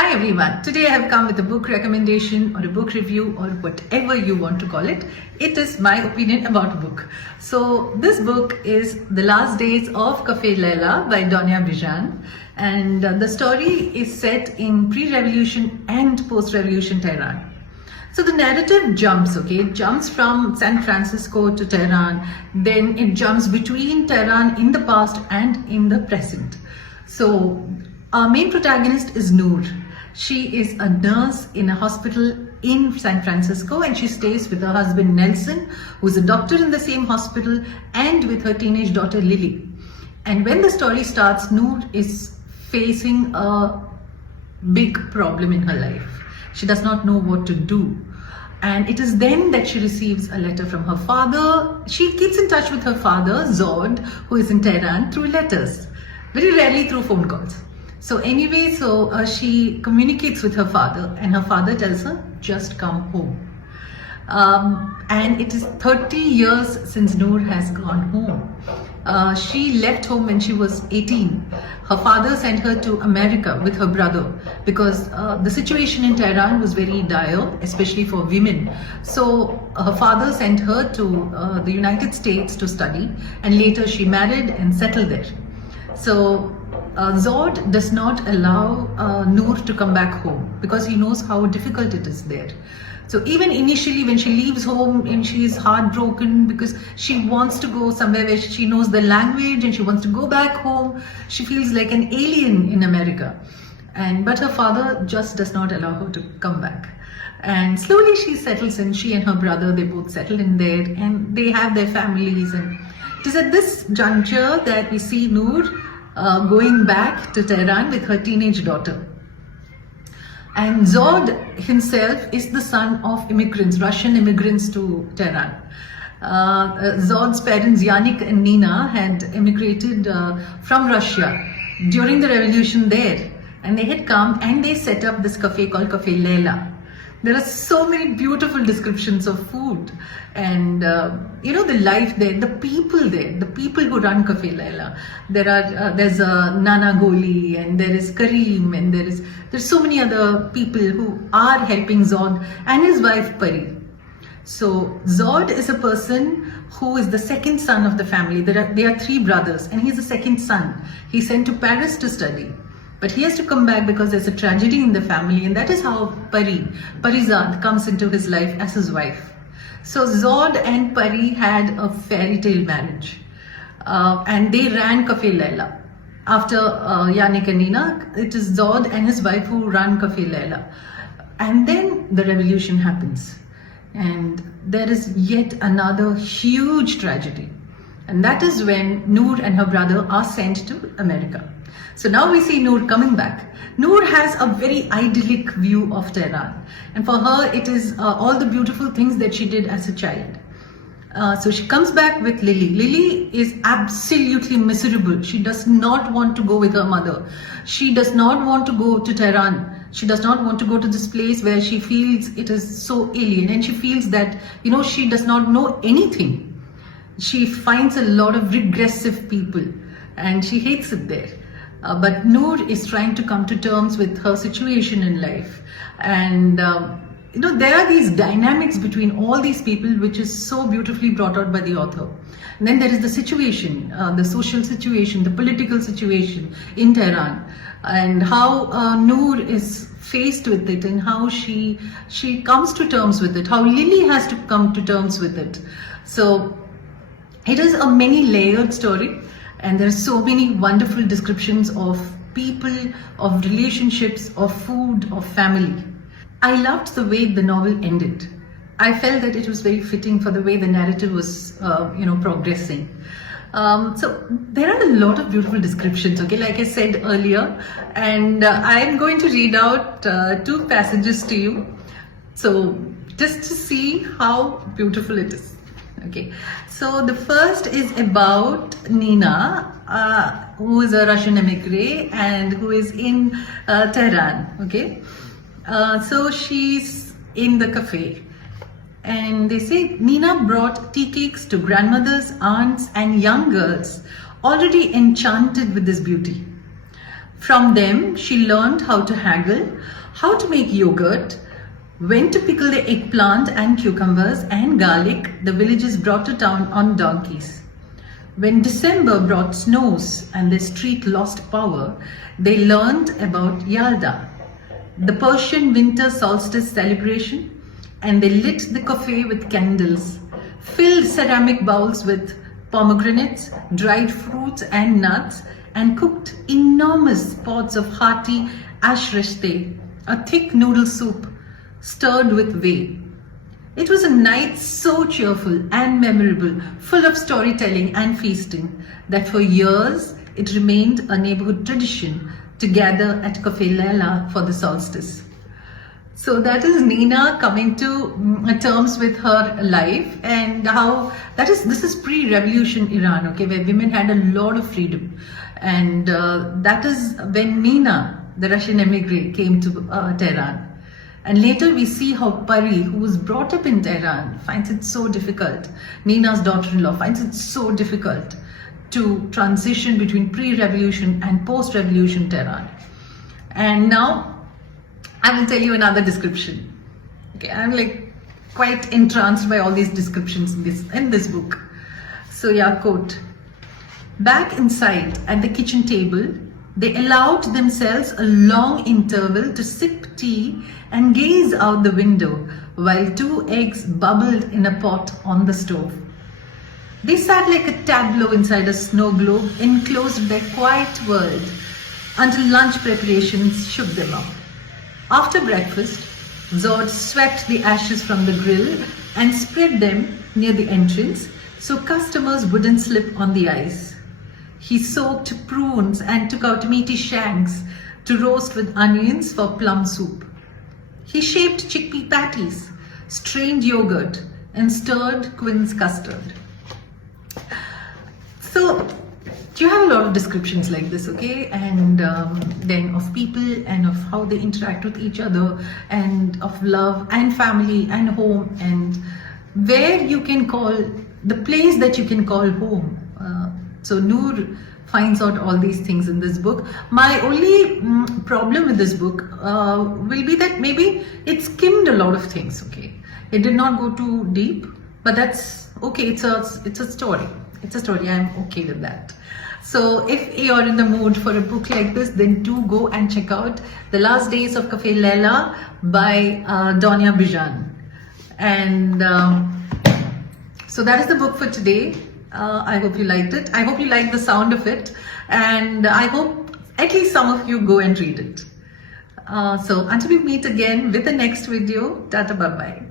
Hi everyone, today I have come with a book recommendation or a book review or whatever you want to call it. It is my opinion about a book. So this book is The Last Days of Cafe Leila by Donia Bijan, and the story is set in pre-revolution and post-revolution Tehran. So the narrative jumps, it jumps from San Francisco to Tehran, then it jumps between Tehran in the past and in the present. So our main protagonist is Noor. She is a nurse in a hospital in San Francisco, and she stays with her husband Nelson, who is a doctor in the same hospital, and with her teenage daughter Lily. And when the story starts, Noor is facing a big problem in her life. She does not know what to do. And it is then that she receives a letter from her father. She keeps in touch with her father, Zod, who is in Tehran, through letters, very rarely through phone calls. So anyway, she communicates with her father, and her father tells her, just come home. And it is 30 years since Noor has gone home. She left home when she was 18. Her father sent her to America with her brother because the situation in Tehran was very dire, especially for women. So her father sent her to the United States to study, and later she married and settled there. So Zod does not allow Noor to come back home because he knows how difficult it is there. So even initially when she leaves home and she is heartbroken because she wants to go somewhere where she knows the language and she wants to go back home, she feels like an alien in America. But her father just does not allow her to come back. And slowly she settles in, she and her brother, they both settle in there and they have their families. And it is at this juncture that we see Noor going back to Tehran with her teenage daughter. And Zod himself is the son of immigrants, Russian immigrants to Tehran. Zod's parents, Yannick and Nina, had immigrated from Russia during the revolution there. And they had come and they set up this cafe called Cafe Leila. There are so many beautiful descriptions of food and the life there, the people there, the people who run Cafe Leila. There's Nana Goli, and there is Kareem, and there's so many other people who are helping Zod and his wife Pari. So Zod is a person who is the second son of the family. They are three brothers, and he's the second son. He's sent to Paris to study. But he has to come back because there's a tragedy in the family, and that is how Parizad comes into his life as his wife. So Zod and Pari had a fairy tale marriage, and they ran Cafe Leila. After Yannick and Nina, it is Zod and his wife who run Cafe Leila. And then the revolution happens, and there is yet another huge tragedy. And that is when Noor and her brother are sent to America. So now we see Noor coming back. Noor has a very idyllic view of Tehran. And for her, it is all the beautiful things that she did as a child. So she comes back with Lily. Lily is absolutely miserable. She does not want to go with her mother. She does not want to go to Tehran. She does not want to go to this place where she feels it is so alien. And she feels that, she does not know anything. She finds a lot of regressive people and she hates it there. But Noor is trying to come to terms with her situation in life. And, there are these dynamics between all these people, which is so beautifully brought out by the author. And then there is the situation, the social situation, the political situation in Tehran, and how Noor is faced with it and how she comes to terms with it, how Lily has to come to terms with it. So it is a many layered story. And there are so many wonderful descriptions of people, of relationships, of food, of family. I loved the way the novel ended. I felt that it was very fitting for the way the narrative was, progressing. So there are a lot of beautiful descriptions, like I said earlier. And I am going to read out two passages to you. So just to see how beautiful it is. Okay, so the first is about Nina, who is a Russian immigrant and who is in Tehran. Okay, so she's in the cafe, and they say Nina brought tea cakes to grandmothers, aunts, and young girls already enchanted with this beauty. From them, she learned how to haggle, how to make yogurt, when to pickle the eggplant and cucumbers and garlic the villagers brought to town on donkeys. When December brought snows and the street lost power, they learned about Yalda, the Persian winter solstice celebration, and they lit the cafe with candles, filled ceramic bowls with pomegranates, dried fruits and nuts, and cooked enormous pots of hearty ashreshte, a thick noodle soup stirred with whey. It was a night so cheerful and memorable, full of storytelling and feasting, that for years it remained a neighborhood tradition to gather at Cafe Leila for the solstice. So that is Nina coming to terms with her life, and how this is pre-revolution Iran, okay, where women had a lot of freedom. And that is when Nina, the Russian emigre, came to Tehran. And later we see how Pari, who was brought up in Tehran, finds it so difficult. Nina's daughter-in-law finds it so difficult to transition between pre-revolution and post-revolution Tehran. And now I will tell you another description. Okay, I'm like quite entranced by all these descriptions in this book. So yeah, quote. Back inside at the kitchen table, they allowed themselves a long interval to sip tea and gaze out the window while 2 eggs bubbled in a pot on the stove. They sat like a tableau inside a snow globe, enclosed in their quiet world, until lunch preparations shook them up. After breakfast, Zod swept the ashes from the grill and spread them near the entrance so customers wouldn't slip on the ice. He soaked prunes and took out meaty shanks to roast with onions for plum soup. He shaped chickpea patties, strained yogurt, and stirred quince custard. So you have a lot of descriptions like this, okay, and then of people and of how they interact with each other, and of love and family and home, and where you can call the place that you can call home. So Noor finds out all these things in this book. My only problem with this book will be that maybe it skimmed a lot of things, okay. It did not go too deep, but that's okay. It's a story. It's a story. I'm okay with that. So if you're in the mood for a book like this, then do go and check out The Last Days of Cafe Leila by Donia Bijan. And so that is the book for today. I hope you liked it. I hope you liked the sound of it. And I hope at least some of you go and read it. So until we meet again with the next video, tata bye bye.